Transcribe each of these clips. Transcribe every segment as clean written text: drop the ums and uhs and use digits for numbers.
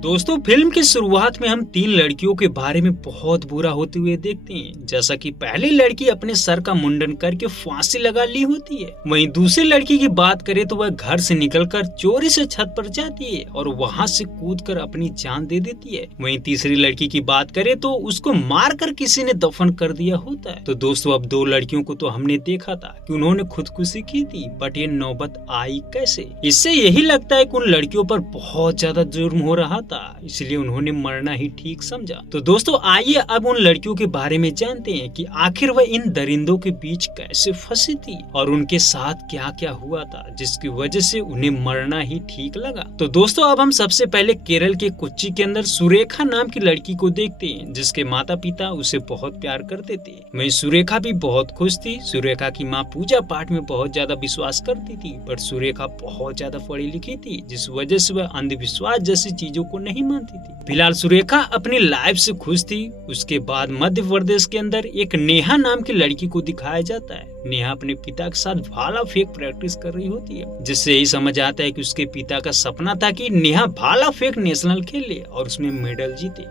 दोस्तों, फिल्म की शुरुआत में हम तीन लड़कियों के बारे में बहुत बुरा होते हुए देखते हैं। जैसा कि पहली लड़की अपने सर का मुंडन करके फांसी लगा ली होती है। वहीं दूसरी लड़की की बात करें तो वह घर से निकलकर चोरी से छत पर जाती है और वहां से कूदकर अपनी जान दे देती है। वहीं तीसरी लड़की की बात करें तो उसको मारकर किसी ने दफन कर दिया होता है। तो दोस्तों, अब दो लड़कियों को तो हमने देखा था कि उन्होंने खुदकुशी की थी, बट ये नौबत आई कैसे? इससे यही लगता है कि उन लड़कियों पर बहुत ज्यादा जुर्म हो रहा था, इसलिए उन्होंने मरना ही ठीक समझा। तो दोस्तों, आइए अब उन लड़कियों के बारे में जानते हैं कि आखिर वह इन दरिंदों के बीच कैसे फंसी थी और उनके साथ क्या क्या हुआ था जिसकी वजह से उन्हें मरना ही ठीक लगा। तो दोस्तों, अब हम सबसे पहले केरल के कोच्चि के अंदर सुरेखा नाम की लड़की को देखते हैं, जिसके माता पिता उसे बहुत प्यार करते थे। वहीं सुरेखा भी बहुत खुश थी। सुरेखा की माँ पूजा पाठ में बहुत ज्यादा विश्वास करती थी, बट सुरेखा बहुत ज्यादा पढ़ी लिखी थी, जिस वजह से वह अंधविश्वास जैसी चीजों को नहीं मानती थी। फिलहाल सुरेखा अपनी लाइफ से खुश थी। उसके बाद मध्य प्रदेश के अंदर एक नेहा नाम की लड़की को दिखाया जाता है। नेहा अपने पिता के साथ भाला फेंक प्रैक्टिस कर रही होती है, जिससे यही समझ आता है कि उसके पिता का सपना था कि नेहा भाला फेंक नेशनल खेले और उसमें मेडल जीते,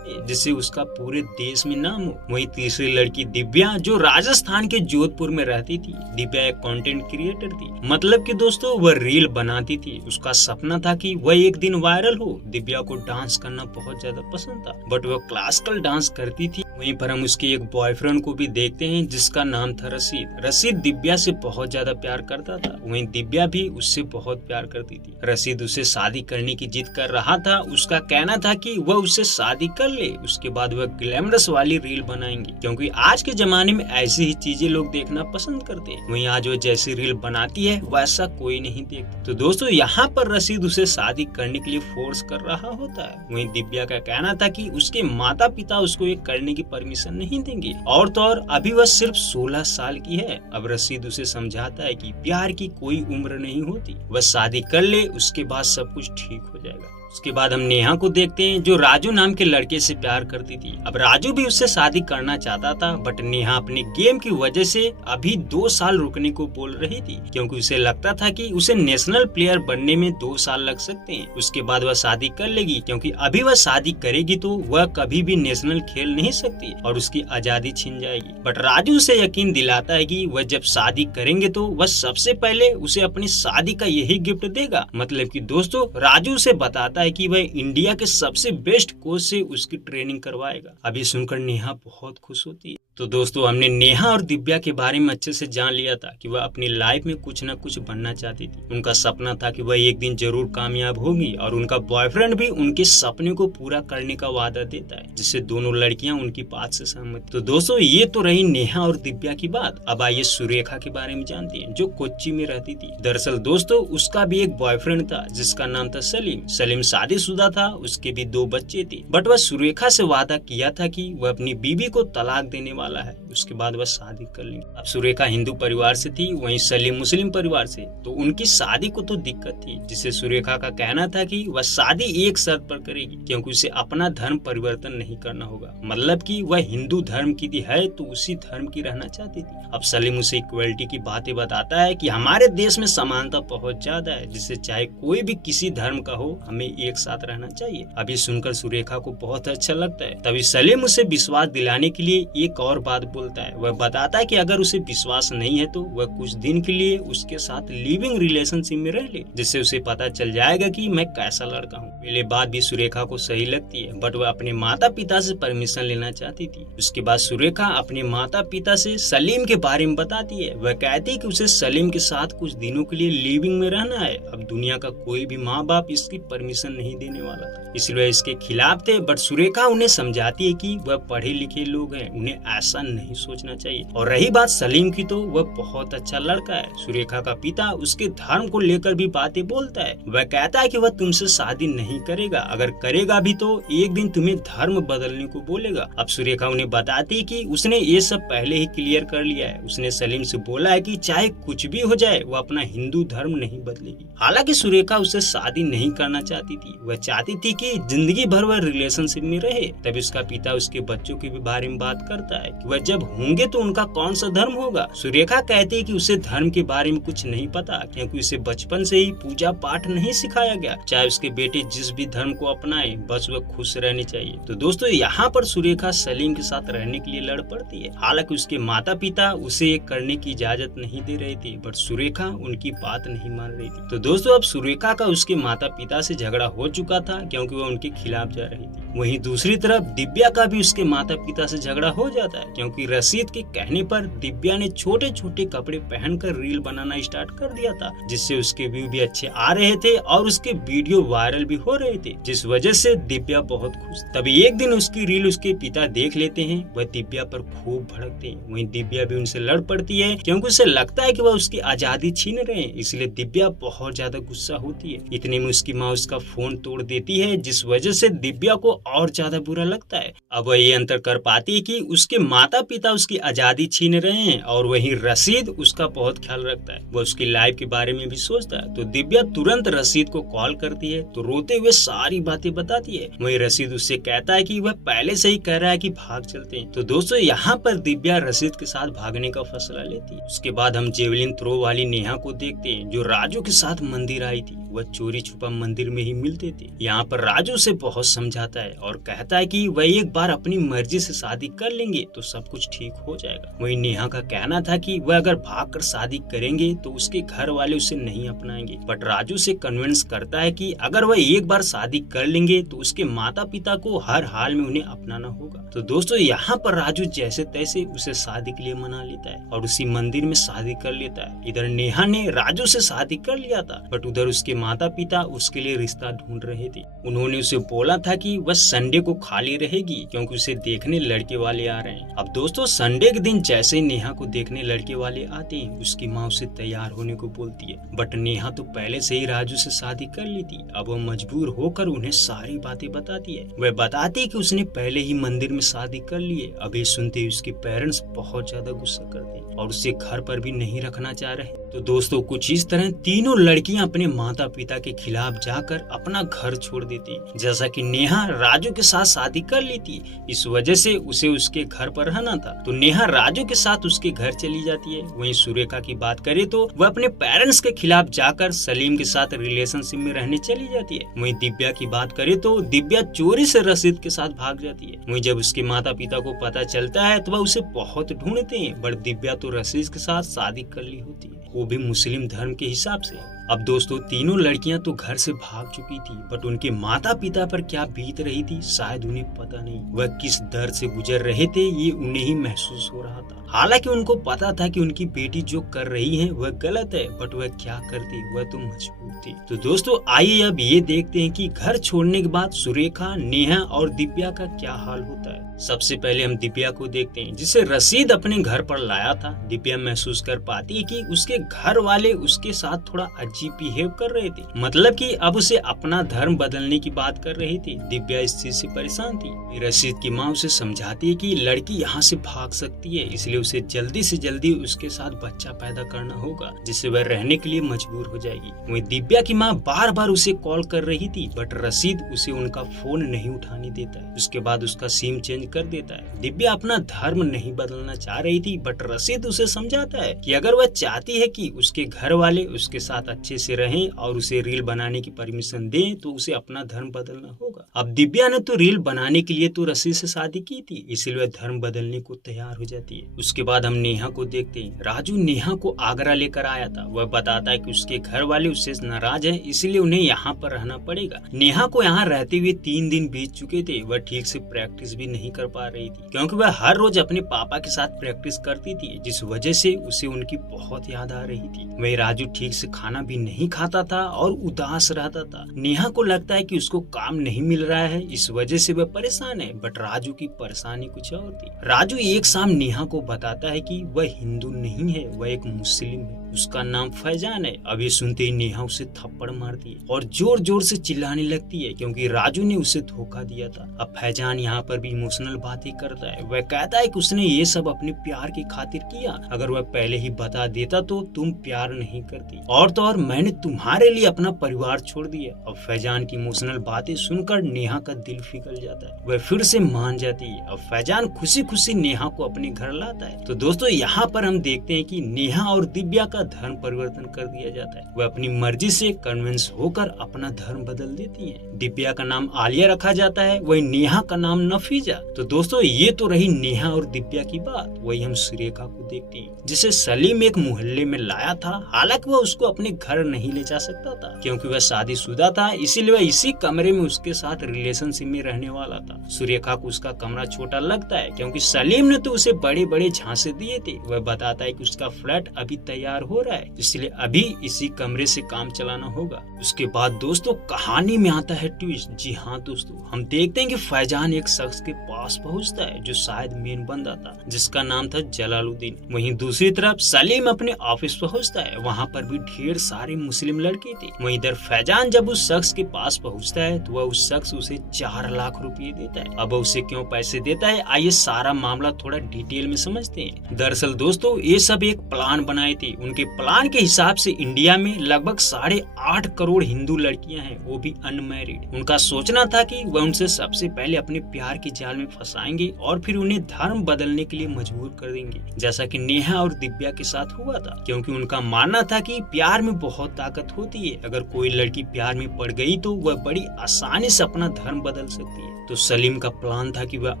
जिससे उसका पूरे देश में नाम हो। वही तीसरी लड़की दिव्या, जो राजस्थान के जोधपुर में रहती थी। दिव्या एक कंटेंट क्रिएटर थी, मतलब कि दोस्तों वह रील बनाती थी। उसका सपना था कि वह एक दिन वायरल हो। दिव्या को डांस करना बहुत ज्यादा पसंद था, बट वह क्लासिकल डांस करती थी। वहीं पर हम उसके एक बॉयफ्रेंड को भी देखते हैं, जिसका नाम था रशीद। रशीद दिव्या से बहुत ज्यादा प्यार करता था। वहीं दिव्या भी उससे बहुत प्यार करती थी। रशीद उसे शादी करने की जिद कर रहा था। उसका कहना था कि वह उससे शादी कर ले, उसके बाद वह ग्लैमरस वाली रील बनाएंगे, क्योंकि आज के जमाने में ऐसी ही चीजें लोग देखना पसंद करते हैं। वहीं आज वह जैसी रील बनाती है वैसा कोई नहीं देखता। तो दोस्तों, यहाँ पर रशीद उसे शादी करने के लिए फोर्स कर रहा होता है। वहीं दिव्या का कहना था कि उसके माता पिता उसको ये करने की परमिशन नहीं देंगे, और तो और अभी वह सिर्फ 16 साल की है। अब रशीद उसे समझाता है कि प्यार की कोई उम्र नहीं होती, वह शादी कर ले, उसके बाद सब कुछ ठीक हो जाएगा। उसके बाद हम नेहा को देखते हैं, जो राजू नाम के लड़के से प्यार करती थी। अब राजू भी उससे शादी करना चाहता था, बट नेहा अपने गेम की वजह से अभी 2 साल रुकने को बोल रही थी, क्योंकि उसे लगता था कि उसे नेशनल प्लेयर बनने में 2 साल लग सकते हैं। उसके बाद वह शादी कर लेगी, क्योंकि अभी वह शादी करेगी तो वह कभी भी नेशनल खेल नहीं सकती और उसकी आजादी छिन जाएगी। बट राजू उसे यकीन दिलाता है कि वह जब शादी करेंगे तो वह सबसे पहले उसे अपनी शादी का यही गिफ्ट देगा। मतलब कि दोस्तों, राजू उसे बताता है कि वह इंडिया के सबसे बेस्ट कोच से उसकी ट्रेनिंग करवाएगा। अभी सुनकर नेहा बहुत खुश होती है। तो दोस्तों, हमने नेहा और दिव्या के बारे में अच्छे से जान लिया था कि वह अपनी लाइफ में कुछ न कुछ बनना चाहती थी। उनका सपना था कि वह एक दिन जरूर कामयाब होगी, और उनका बॉयफ्रेंड भी उनके सपने को पूरा करने का वादा देता है, जिससे दोनों लड़कियां उनकी बात से सहमत। तो दोस्तों, ये तो रही नेहा और दिव्या की बात। अब आइए सुरेखा के बारे में जानते हैं, जो कोच्चि में रहती थी। दरअसल दोस्तों, उसका भी एक बॉयफ्रेंड था, जिसका नाम था सलीम। सलीम शादीशुदा था, उसके भी 2 बच्चे थे, बट वह सुरेखा से वादा किया था कि वह अपनी बीवी को तलाक देने वाला है, उसके बाद वह शादी कर लेंगे। अब सुरेखा हिंदू परिवार से थी, वहीं सलीम मुस्लिम परिवार से, तो उनकी शादी को तो दिक्कत थी, जिससे सुरेखा का कहना था कि वह शादी एक शर्त पर करेगी, क्योंकि उसे अपना धर्म परिवर्तन नहीं करना होगा। मतलब कि वह हिंदू धर्म की है तो उसी धर्म की रहना चाहती थी। अब सलीम उसे इक्वलिटी की बातें बताता है कि हमारे देश में समानता बहुत ज्यादा है, जिससे चाहे कोई भी किसी धर्म का हो, हमें एक साथ रहना चाहिए। अभी सुनकर सुरेखा को बहुत अच्छा लगता है। तभी सलीम उसे विश्वास दिलाने के लिए एक और बात बोलता है। वह बताता है कि अगर उसे विश्वास नहीं है तो वह कुछ दिन के लिए उसके साथ लिविंग रिलेशनशिप में रह ले, जिससे उसे पता चल जाएगा कि मैं कैसा लड़का हूँ। पहले बात भी सुरेखा को सही लगती है, बट वह अपने माता पिता से परमिशन लेना चाहती थी। उसके बाद सुरेखा अपने माता पिता से सलीम के बारे में बताती है। वह कहती है कि उसे सलीम के साथ कुछ दिनों के लिए लिविंग में रहना है। अब दुनिया का कोई भी माँ बाप इसकी परमिशन नहीं देने वाला था, इसलिए इसके खिलाफ थे। बट सुरेखा उन्हें समझाती है कि वह पढ़े लिखे लोग हैं, उन्हें ऐसा नहीं सोचना चाहिए। और रही बात सलीम की, तो वह बहुत अच्छा लड़का है। सुरेखा का पिता उसके धर्म को लेकर भी बातें बोलता है। वह कहता है कि वह तुमसे शादी नहीं करेगा, अगर करेगा भी तो एक दिन तुम्हें धर्म बदलने को बोलेगा। अब सुरेखा उन्हें बताती है कि उसने ये सब पहले ही क्लियर कर लिया है। उसने सलीम से बोला है कि चाहे कुछ भी हो जाए, वो अपना हिंदू धर्म नहीं बदलेगी। हालांकि सुरेखा उससे शादी नहीं करना चाहती चाहती थी। वह चाहती थी कि जिंदगी भर वह रिलेशनशिप में रहे। तभी उसका पिता उसके बच्चों के भी बारे में बात करता है कि वह जब होंगे तो उनका कौन सा धर्म होगा। सुरेखा कहती है कि उसे धर्म के बारे में कुछ नहीं पता, क्योंकि उसे बचपन से ही पूजा पाठ नहीं सिखाया गया। चाहे उसके बेटे जिस भी धर्म को अपनाए, बस वह खुश रहनी चाहिए। तो दोस्तों यहाँ पर सुरेखा सलीम के साथ रहने के लिए लड़ पड़ती है। हालांकि उसके माता पिता उसे ये करने की इजाजत नहीं दे रहे थे, बट सुरेखा उनकी बात नहीं मान रही थी। तो दोस्तों अब सुरेखा का उसके माता पिता से झगड़ा हो चुका था, क्योंकि वह उनके खिलाफ जा रही थी। वहीं दूसरी तरफ दिव्या का भी उसके माता पिता से झगड़ा हो जाता है, क्योंकि रशीद के कहने पर दिव्या ने छोटे छोटे कपड़े पहनकर रील बनाना स्टार्ट कर दिया था, जिससे उसके व्यू भी अच्छे आ रहे थे और उसके वीडियो वायरल भी हो रहे थे, जिस वजह से दिव्या बहुत खुश। तभी एक दिन उसकी रील उसके पिता देख लेते हैं। वह दिव्या पर खूब भड़कते हैं। वहीं दिव्या भी उनसे लड़ पड़ती है, क्योंकि उसे लगता है कि वह उसकी आजादी छीन रहे हैं। इसलिए दिव्या बहुत ज्यादा गुस्सा होती है। इतने में उसकी माँ उसका फोन तोड़ देती है, जिस वजह से दिव्या को और ज्यादा बुरा लगता है। अब वह ये अंतर कर पाती है कि उसके माता पिता उसकी आजादी छीन रहे हैं और वहीं रशीद उसका बहुत ख्याल रखता है। वह उसकी लाइफ के बारे में भी सोचता है। तो दिव्या तुरंत रशीद को कॉल करती है, तो रोते हुए सारी बातें बताती है। वहीं रशीद उससे कहता है कि वह पहले से ही कह रहा है कि भाग चलते हैं। तो दोस्तों यहाँ पर दिव्या रशीद के साथ भागने का फैसला लेती है। उसके बाद हम जेवलिन थ्रो वाली नेहा को देखते हैं, जो राजू के साथ मंदिर आई थी। वह चोरी छुपा मंदिर में ही मिलते थे। यहाँ पर राजू से बहुत समझाता है और कहता है कि वह एक बार अपनी मर्जी से शादी कर लेंगे तो सब कुछ ठीक हो जाएगा। वहीं नेहा का कहना था कि वह अगर भागकर शादी करेंगे तो उसके घर वाले उसे नहीं अपनाएंगे, बट राजू से कन्विंस करता है कि अगर वह एक बार शादी कर लेंगे तो उसके माता पिता को हर हाल में उन्हें अपनाना होगा। तो दोस्तों यहाँ पर राजू जैसे तैसे उसे शादी के लिए मना लेता है और उसी मंदिर में शादी कर लेता है। इधर नेहा ने राजू से शादी कर लिया था, बट उधर उसके माता पिता उसके लिए रिश्ता ढूंढ रहे थे। उन्होंने उसे बोला था कि वह संडे को खाली रहेगी, क्योंकि उसे देखने लड़के वाले आ रहे हैं। अब दोस्तों संडे के दिन जैसे नेहा को देखने लड़के वाले आते हैं, उसकी माँ उसे तैयार होने को बोलती है, बट नेहा तो पहले से ही राजू से शादी कर ली थी। अब वह मजबूर होकर उन्हें सारी बातें बताती है। वह बताती है कि उसने पहले ही मंदिर में शादी कर ली है। अभी सुनते ही उसके पेरेंट्स बहुत ज्यादा गुस्सा करते हैं और उसे घर पर भी नहीं रखना चाह रहे। तो दोस्तों कुछ इस तरह तीनों लड़कियां अपने माता पिता के खिलाफ जाकर अपना घर छोड़ देती हैं। जैसा कि नेहा राजू के साथ शादी कर ली थी, इस वजह से उसे उसके घर पर रहना था, तो नेहा राजू के साथ उसके घर चली जाती है। वहीं सुरेखा की बात करें तो वह अपने पेरेंट्स के खिलाफ जाकर सलीम के साथ रिलेशनशिप में रहने चली जाती है। वहीं दिव्या की बात करें तो दिव्या चोरी से रशीद के साथ भाग जाती है। वहीं जब उसके माता पिता को पता चलता है तो वह उसे बहुत ढूंढते हैं, बट दिव्या तो रशीद के साथ शादी कर ली होती है, वो भी मुस्लिम धर्म के हिसाब से। अब दोस्तों तीनों लड़कियां तो घर से भाग चुकी थी, बट उनके माता पिता पर क्या बीत रही थी शायद उन्हें पता नहीं। वह किस दर्द से गुजर रहे थे ये उन्हें ही महसूस हो रहा था। हालांकि उनको पता था कि उनकी बेटी जो कर रही है वह गलत है, बट वह क्या करती, वह तो मजबूर थी। तो दोस्तों आइए अब ये देखते हैं कि घर छोड़ने के बाद सुरेखा, नेहा और दिव्या का क्या हाल होता है। सबसे पहले हम दिव्या को देखते हैं, जिसे रशीद अपने घर पर लाया था। दिव्या महसूस कर पाती है कि उसके घर वाले उसके साथ थोड़ा अजीब बिहेव कर रहे थे, मतलब कि अब उसे अपना धर्म बदलने की बात कर रही थी। दिव्या इस चीज से परेशान थी। रशीद की माँ उसे समझाती है कि लड़की यहाँ से भाग सकती है, इसलिए उसे जल्दी से जल्दी उसके साथ बच्चा पैदा करना होगा, जिससे वह रहने के लिए मजबूर हो जाएगी। वहीं दिव्या की माँ बार बार उसे कॉल कर रही थी, बट रशीद उसे उनका फोन नहीं उठाने देता है। उसके बाद उसका सिम चेंज कर देता है। दिव्या अपना धर्म नहीं बदलना चाह रही थी, बट रशीद उसे समझाता है कि अगर वह चाहती है कि उसके घर वाले उसके साथ अच्छे से रहें और उसे रील बनाने की परमिशन दें, तो उसे अपना धर्म बदलना होगा। अब दिव्या ने तो रील बनाने के लिए तो रशीद से शादी की थी, इसलिए वह धर्म बदलने को तैयार हो जाती है। उसके बाद हम नेहा को देखते हैं। राजू नेहा को आगरा लेकर आया था। वह बताता है कि उसके घर वाले उससे नाराज हैं, इसलिए उन्हें यहाँ पर रहना पड़ेगा। नेहा को यहाँ रहते हुए 3 दिन बीत चुके थे। वह ठीक से प्रैक्टिस भी नहीं कर पा रही थी, क्योंकि वह हर रोज अपने पापा के साथ प्रैक्टिस करती थी, जिस वजह से उसे उनकी बहुत याद आ रही थी। वही राजू ठीक से खाना भी नहीं खाता था और उदास रहता था। नेहा को लगता है कि उसको काम नहीं मिल रहा है, इस वजह से वह परेशान है, बट राजू की परेशानी कुछ और थी। राजू एक शाम नेहा को बताता है कि वह हिंदू नहीं है, वह एक मुस्लिम है। उसका नाम फैजान है। अब ये सुनते ही नेहा उसे थप्पड़ मारती है और जोर जोर से चिल्लाने लगती है क्योंकि राजू ने उसे धोखा दिया था। अब फैजान यहाँ पर भी इमोशनल बातें करता है। वह कहता है कि उसने ये सब अपने प्यार की खातिर किया, अगर वह पहले ही बता देता तो तुम प्यार नहीं करती, और तो और मैंने तुम्हारे लिए अपना परिवार छोड़ दिया। अब फैजान की इमोशनल बातें सुनकर नेहा का दिल पिघल जाता है, वह फिर से मान जाती है। अब फैजान खुशी खुशी नेहा को अपने घर लाता है। तो दोस्तों यहाँ पर हम देखते हैं कि नेहा और दिव्या का धर्म परिवर्तन कर दिया जाता है। वह अपनी मर्जी से कन्विंस होकर अपना धर्म बदल देती हैं। दिव्या का नाम आलिया रखा जाता है, वही नेहा का नाम नफीजा। तो दोस्तों ये तो रही नेहा और दिव्या की बात। वही हम सुरेखा को देखते हैं जिसे सलीम एक मोहल्ले में लाया था। हालांकि वह उसको अपने घर नहीं ले जा सकता था क्योंकि वह शादीशुदा था, इसीलिए वह इसी कमरे में उसके साथ रिलेशनशिप में रहने वाला था। सुरेखा को उसका कमरा छोटा लगता है क्योंकि सलीम ने तो उसे बड़े बड़े झांसे दिए थे। वह बताता है कि उसका फ्लैट अभी तैयार हो रहा है, इसलिए अभी इसी कमरे से काम चलाना होगा। उसके बाद दोस्तों कहानी में आता है ट्विस्ट। जी हाँ दोस्तों, हम देखते हैं कि फैजान एक शख्स के पास पहुंचता है जो शायद मेन बंदा था, जिसका नाम था जलालुद्दीन। वहीं दूसरी तरफ सलीम अपने ऑफिस पहुंचता है, वहाँ पर भी ढेर सारे मुस्लिम लड़के थे। वहीं इधर फैजान जब उस शख्स के पास पहुंचता है तो वह उस शख्स उसे 4 लाख रुपए देता है। अब उसे क्यों पैसे देता है, आइए सारा मामला थोड़ा डिटेल में समझते हैं। दरअसल दोस्तों ये सब एक प्लान बनाए थे। उनके प्लान के हिसाब से इंडिया में लगभग 8.5 करोड़ हिंदू लड़कियां हैं, वो भी अनमैरिड। उनका सोचना था कि वह उनसे सबसे पहले अपने प्यार के जाल में फंसाएंगे और फिर उन्हें धर्म बदलने के लिए मजबूर कर देंगे, जैसा कि नेहा और दिव्या के साथ हुआ था। क्योंकि उनका मानना था कि प्यार में बहुत ताकत होती है, अगर कोई लड़की प्यार में पड़ गई तो वह बड़ी आसानी से अपना धर्म बदल सकती है। तो सलीम का प्लान था कि वह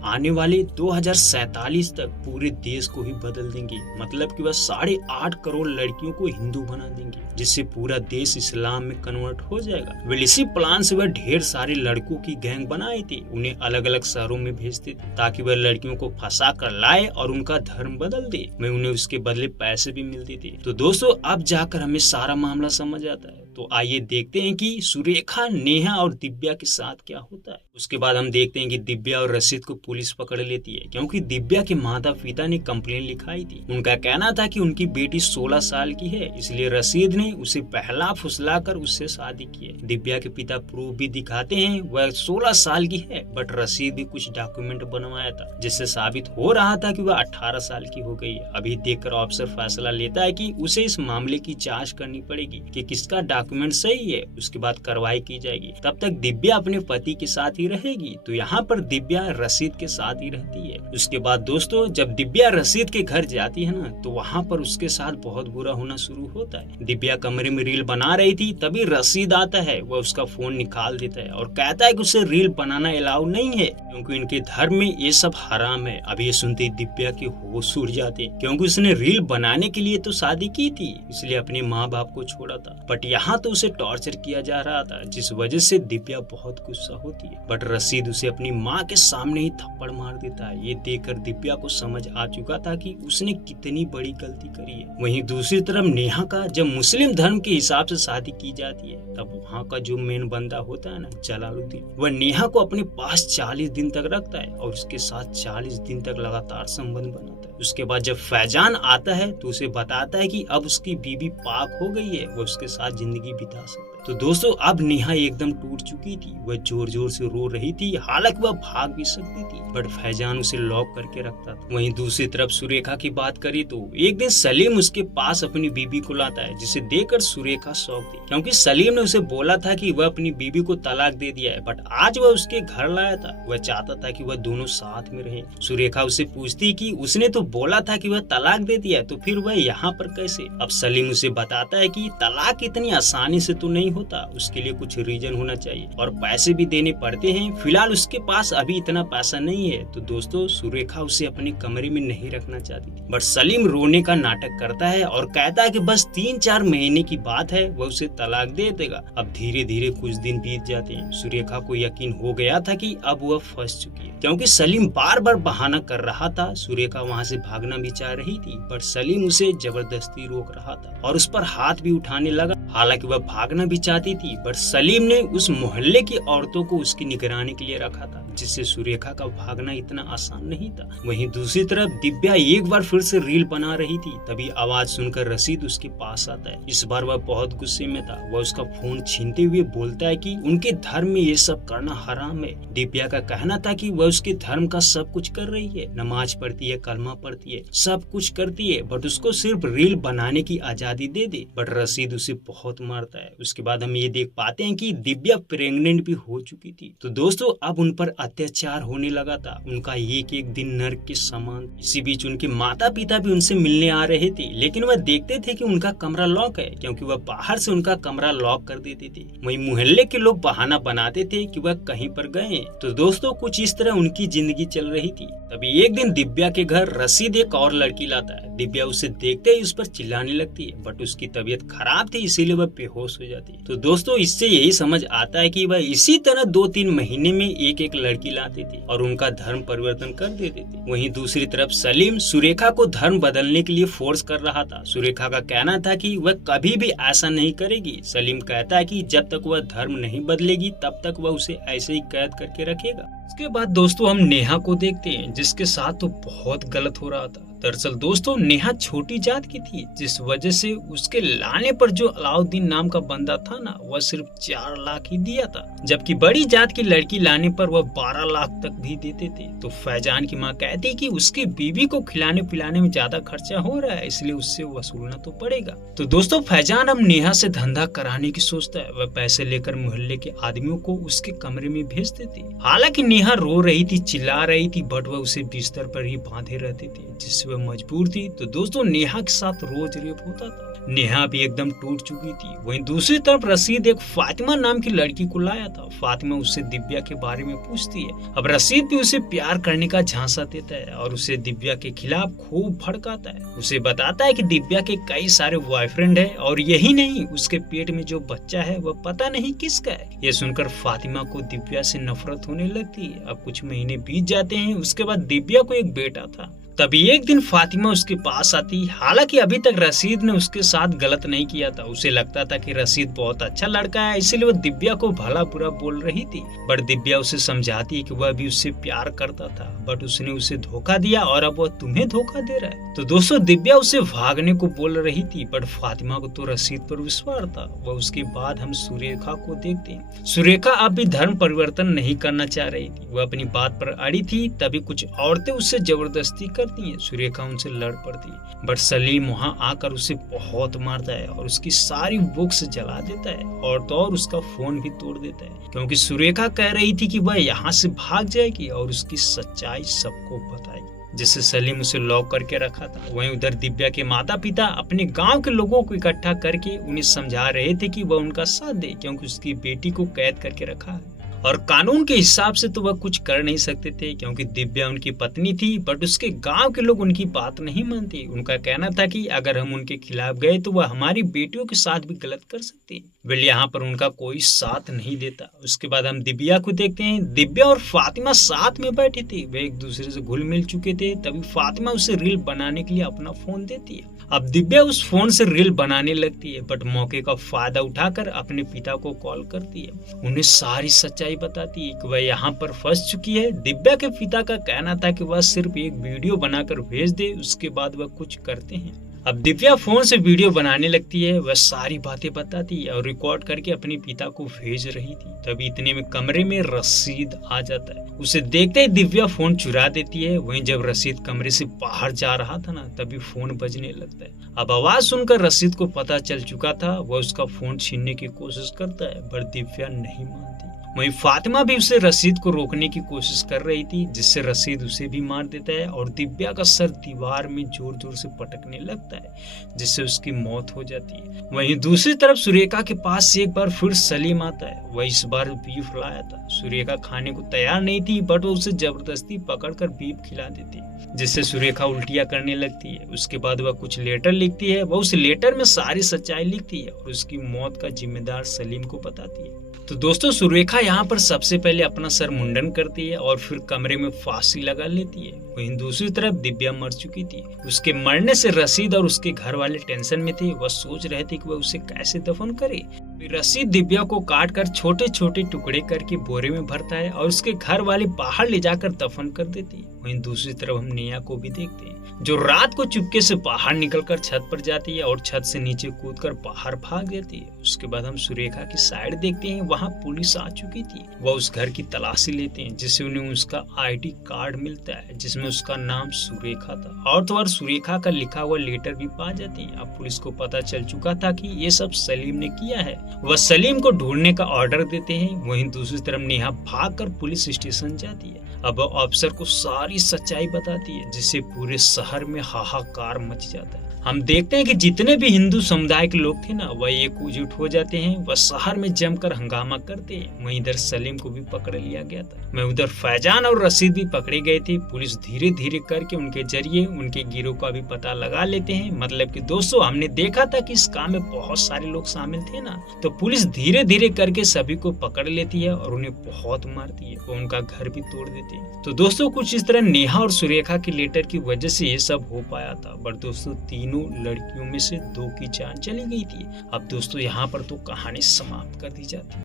आने वाले 2047 तक पूरे देश को ही बदल देंगे, मतलब कि वह 8.5 करोड़ लड़कियों को हिंदू बना देंगे, जिससे पूरा देश इस्लाम में कन्वर्ट हो जाएगा। वेल इसी प्लान से वह ढेर सारे लड़कों की गैंग बनाए थे, उन्हें अलग अलग शहरों में भेजते थे ताकि वह लड़कियों को फंसा कर लाए और उनका धर्म बदल दे। मैं उन्हें उसके बदले पैसे भी मिलते थे। तो दोस्तों अब जाकर हमें सारा मामला समझ आता है। तो आइए देखते हैं कि सुरेखा, नेहा और दिव्या के साथ क्या होता है। उसके बाद हम देखते हैं कि दिव्या और रशीद को पुलिस पकड़ लेती है क्योंकि दिव्या के माता पिता ने कंप्लेन लिखाई थी। उनका कहना था कि उनकी बेटी 16 साल की है, इसलिए रशीद ने उसे बहला फुसला कर उससे शादी की है। दिव्या के पिता प्रूफ भी दिखाते हैं वह 16 साल की है, बट रशीद भी कुछ डॉक्यूमेंट बनवाया था जिससे साबित हो रहा था कि वह 18 साल की हो गई है। अभी देखकर ऑफिसर फैसला लेता है कि उसे इस मामले की जाँच करनी पड़ेगी कि किसका डॉक्यूमेंट सही है, उसके बाद कार्रवाई की जाएगी। तब तक दिव्या अपने पति के साथ ही रहेगी। तो यहाँ पर दिव्या रशीद के साथ ही रहती है। उसके बाद दोस्तों जब दिव्या रशीद के घर जाती है ना, तो वहाँ पर उसके साथ बहुत बुरा होना शुरू होता है। दिव्या कमरे में रील बना रही थी, तभी रशीद आता है, वह उसका फोन निकाल देता है और कहता है कि उसे रील बनाना अलाउ नहीं है क्योंकि इनके धर्म में ये सब हराम है। अब ये सुनते ही दिव्या के होश उड़ जाते क्योंकि उसने रील बनाने के लिए तो शादी की थी, इसलिए अपने माँ बाप को छोड़ा था, बट यहाँ तो उसे टॉर्चर किया जा रहा था, जिस वजह से दिव्या बहुत गुस्सा होती है। बट रशीद उसे अपनी माँ के सामने ही थप्पड़ मार देता है। ये देखकर दिव्या को समझ आ चुका था कि उसने कितनी बड़ी गलती करी है। वहीं दूसरी तरफ नेहा का जब मुस्लिम धर्म के हिसाब से शादी की जाती है, तब वहाँ का जो मेन बंदा होता है ना, जलालुद्दीन, वह नेहा को अपने पास 40 दिन तक रखता है और उसके साथ 40 दिन तक लगातार संबंध बनाता है। उसके बाद जब फैजान आता है तो उसे बताता है कि अब उसकी बीवी पाक हो गई है, वह उसके साथ जिंदगी बिता सकता है। तो दोस्तों अब नेहा एकदम टूट चुकी थी, वह जोर जोर से रो रही थी, हालांकि वह भाग भी सकती थी, बट फैजान उसे लॉक करके रखता था। वहीं दूसरी तरफ सुरेखा की बात करी तो एक दिन सलीम उसके पास अपनी बीबी को लाता है, जिसे देखकर सुरेखा शौक थी क्योंकि सलीम ने उसे बोला था कि वह अपनी बीबी को तलाक दे दिया है, बट आज वह उसके घर लाया था। वह चाहता था कि वह दोनों साथ में रहे। सुरेखा उससे पूछती कि उसने तो बोला था कि वह तलाक दे दिया है, तो फिर वह यहाँ पर कैसे। अब सलीम उसे बताता है कि तलाक इतनी आसानी से तो नहीं होता, उसके लिए कुछ रीजन होना चाहिए और पैसे भी देने पड़ते हैं। फिलहाल उसके पास अभी इतना पैसा नहीं है। तो दोस्तों सुरेखा उसे अपने कमरे में नहीं रखना चाहती थी, बट सलीम रोने का नाटक करता है और कहता है कि बस 3-4 महीने की बात है, वह उसे तलाक दे देगा। अब धीरे धीरे कुछ दिन बीत जाते हैं। सुरेखा को यकीन हो गया था कि अब वह फंस चुकी है क्योंकि सलीम बार बार बहाना कर रहा था। सुरेखा वहाँ से भागना भी चाह रही थी, पर सलीम उसे जबरदस्ती रोक रहा था और उस पर हाथ भी उठाने लगा। हालांकि वह भागना भी चाहती थी, बट सलीम ने उस मोहल्ले की औरतों को उसकी निगरानी के लिए रखा था, जिससे सुरेखा का भागना इतना आसान नहीं था। वहीं दूसरी तरफ दिव्या एक बार फिर से रील बना रही थी, तभी आवाज सुनकर रशीद उसके पास आता है। इस बार वह बहुत गुस्से में था। वह उसका फोन छीनते हुए बोलता है कि उनके धर्म में ये सब करना हराम है। दिव्या का कहना था कि वह उसके धर्म का सब कुछ कर रही है, नमाज पढ़ती है, कलमा पढ़ती है, सब कुछ करती है, बट उसको सिर्फ रील बनाने की आजादी दे दे। बट रशीद उसे बहुत मारता है। उसके बाद हम ये देख पाते हैं कि दिव्या प्रेग्नेंट भी हो चुकी थी। तो दोस्तों अब उन पर अत्याचार होने लगा था। उनका एक एक दिन नर्क के समान। इसी बीच उनके माता पिता भी उनसे मिलने आ रहे थे, लेकिन वह देखते थे कि उनका कमरा लॉक है, क्योंकि वह बाहर से उनका कमरा लॉक कर देते थे। वहीं मोहल्ले के लोग बहाना बनाते थे कि वह कहीं पर गए। तो दोस्तों कुछ इस तरह उनकी जिंदगी चल रही थी। तभी एक दिन दिव्या के घर रशीद एक और लड़की लाता है। दिव्या उसे देखते ही उस पर चिल्लाने लगती है, बट उसकी तबीयत खराब थी, इसीलिए वह बेहोश हो जाती है। तो दोस्तों इससे यही समझ आता है कि वह इसी तरह 2-3 महीने में एक एक लड़की लाते थे और उनका धर्म परिवर्तन कर देते थे। वहीं दूसरी तरफ सलीम सुरेखा को धर्म बदलने के लिए फोर्स कर रहा था। सुरेखा का कहना था कि वह कभी भी ऐसा नहीं करेगी। सलीम कहता है कि जब तक वह धर्म नहीं बदलेगी तब तक वह उसे ऐसे ही कैद करके रखेगा। इसके बाद दोस्तों हम नेहा को देखते हैं, जिसके साथ तो बहुत गलत हो रहा था। दरअसल दोस्तों नेहा छोटी जात की थी, जिस वजह से उसके लाने पर जो अलाउद्दीन नाम का बंदा था ना, वह सिर्फ 4 लाख ही दिया था, जबकि बड़ी जात की लड़की लाने पर वह 12 लाख तक भी देते थे। तो फैजान की माँ कहती कि उसकी बीवी को खिलाने पिलाने में ज्यादा खर्चा हो रहा है, इसलिए उससे वसूलना तो पड़ेगा। तो दोस्तों फैजान अब नेहा से धंधा कराने की सोचता है। वह पैसे लेकर मोहल्ले के आदमियों को उसके कमरे में भेज देती। हालांकि नेहा रो रही थी, चिल्ला रही थी, बट वह उसे बिस्तर पर ही बांधे रहती थी, जिससे वह मजबूर थी। तो दोस्तों नेहा के साथ रोज रेप होता था। नेहा भी एकदम टूट चुकी थी। वहीं दूसरी तरफ रशीद एक फातिमा नाम की लड़की को लाया था। फातिमा उससे दिव्या के बारे में पूछती है। अब रशीद भी उसे प्यार करने का झांसा देता है और उसे दिव्या के खिलाफ खूब भड़काता है। उसे बताता है कि दिव्या के कई सारे बॉयफ्रेंड है और यही नहीं, उसके पेट में जो बच्चा है वह पता नहीं किसका है। ये सुनकर फातिमा को दिव्या से नफरत होने लगती है। अब कुछ महीने बीत जाते हैं। उसके बाद दिव्या को एक बेटा था। तभी एक दिन फातिमा उसके पास आती। हालांकि अभी तक रशीद ने उसके साथ गलत नहीं किया था। उसे लगता था कि रशीद बहुत अच्छा लड़का है, इसीलिए वो दिव्या को भला बुरा बोल रही थी। बट दिव्या उसे समझाती है कि वह भी उससे प्यार करता था, बट उसने उसे धोखा दिया और अब वह तुम्हें धोखा दे रहा है। तो दोस्तों दिव्या उसे भागने को बोल रही थी, बट फातिमा को तो रशीद पर विश्वास था। वह उसके बाद हम सुरेखा को देखते हैं। सुरेखा अब भी धर्म परिवर्तन नहीं करना चाह रही थी। वह अपनी बात पर अड़ी थी। तभी कुछ औरतें उससे जबरदस्ती करती हैं। सुरेखा उनसे लड़ पड़ती है, बट सलीम वहां आकर उसे बहुत मारता है और उसकी सारी बुक्स जला देता है और तो और उसका फोन भी तोड़ देता है, क्योंकि सुरेखा कह रही थी कि वह यहाँ से भाग जाएगी और उसकी सच्चाई सबको बताएगी, जिससे सलीम उसे लॉक करके रखा था। वहीं उधर दिव्या के माता पिता अपने गांव के लोगों को इकट्ठा करके उन्हें समझा रहे थे कि वह उनका साथ दे, क्योंकि उसकी बेटी को कैद करके रखा है और कानून के हिसाब से तो वह कुछ कर नहीं सकते थे, क्योंकि दिव्या उनकी पत्नी थी। बट उसके गांव के लोग उनकी बात नहीं मानते। उनका कहना था कि अगर हम उनके खिलाफ गए तो वह हमारी बेटियों के साथ भी गलत कर सकते हैं। वेल यहाँ पर उनका कोई साथ नहीं देता। उसके बाद हम दिव्या को देखते हैं। दिव्या और फातिमा साथ में बैठी थी। वे एक दूसरे से घुल मिल चुके थे। तभी फातिमा उसे रील बनाने के लिए अपना फोन देती है। अब दिव्या उस फोन से रील बनाने लगती है, बट मौके का फायदा उठाकर अपने पिता को कॉल करती है। उन्हें सारी सच्चाई बताती है कि वह यहाँ पर फंस चुकी है। दिव्या के पिता का कहना था कि वह सिर्फ एक वीडियो बनाकर भेज दे, उसके बाद वह कुछ करते हैं। अब दिव्या फोन से वीडियो बनाने लगती है। वह सारी बातें बताती है और रिकॉर्ड करके अपने पिता को भेज रही थी। तभी इतने में कमरे में रशीद आ जाता है। उसे देखते ही दिव्या फोन चुरा देती है। वहीं जब रशीद कमरे से बाहर जा रहा था ना, तभी फोन बजने लगता है। अब आवाज सुनकर रशीद को पता चल चुका था। वह उसका फोन छीनने की कोशिश करता है, पर दिव्या नहीं मानती। वहीं फातिमा भी उसे रशीद को रोकने की कोशिश कर रही थी, जिससे रशीद उसे भी मार देता है और दिव्या का सर दीवार में जोर जोर से पटकने लगता है, जिससे उसकी मौत हो जाती है। वहीं दूसरी तरफ सुरेखा के पास एक बार फिर सलीम आता है। वह इस बार बीफ लाया था। सुरेखा खाने को तैयार नहीं थी, बट वो उसे जबरदस्ती पकड़कर बीफ खिला देती है, जिससे सुरेखा उल्टियां करने लगती है। उसके बाद वह कुछ लेटर लिखती है। वह उस लेटर में सारी सच्चाई लिखती है और उसकी मौत का जिम्मेदार सलीम को बताती है। तो दोस्तों सुरेखा यहाँ पर सबसे पहले अपना सर मुंडन करती है और फिर कमरे में फांसी लगा लेती है। वहीं दूसरी तरफ दिव्या मर चुकी थी। उसके मरने से रशीद और उसके घर वाले टेंशन में थे। वह सोच रहे थे कि वह उसे कैसे दफन करे। रशीद दिव्या को काट कर छोटे छोटे टुकड़े करके बोरे में भरता है और उसके घर वाले बाहर ले जाकर दफन कर देती है। वहीं दूसरी तरफ हम नेहा को भी देखते हैं जो रात को चुपके से बाहर निकलकर छत पर जाती है और छत से नीचे कूदकर बाहर भाग जाती है। उसके बाद हम सुरेखा की साइड देखते हैं, वहाँ पुलिस आ चुकी थी। वह उस घर की तलाशी लेते हैं जिससे उन्हें उसका आईडी कार्ड मिलता है जिसमें उसका नाम सुरेखा था और तो और सुरेखा का लिखा हुआ लेटर भी पा जाते हैं। अब पुलिस को पता चल चुका था कि ये सब सलीम ने किया है। वह सलीम को ढूंढने का ऑर्डर देते हैं। वहीं दूसरी तरफ नेहा भागकर पुलिस स्टेशन जाती है। अब अफसर को सारी सच्चाई बताती है जिससे पूरे शहर में हाहाकार मच जाता है। हम देखते हैं कि जितने भी हिंदू समुदाय के लोग थे ना वह एकजुट हो जाते हैं, वह शहर में जमकर हंगामा करते हैं। वहीं इधर सलीम को भी पकड़ लिया गया था। वहीं उधर फैजान और रशीद भी पकड़े गए थे। पुलिस धीरे धीरे करके उनके जरिए उनके गिरोह का भी पता लगा लेते हैं। मतलब कि दोस्तों हमने देखा था कि इस काम में बहुत सारे लोग शामिल थे ना, तो पुलिस धीरे धीरे करके सभी को पकड़ लेती है और उन्हें बहुत मारती है और उनका घर भी तोड़ देती है। तो दोस्तों कुछ इस तरह नेहा और सुरेखा के लेटर की वजह से ये सब हो पाया था। बट दोस्तों तीनों लड़कियों में से 2 की जान चली गई थी। अब दोस्तों यहाँ पर तो कहानी समाप्त कर दी जाती है।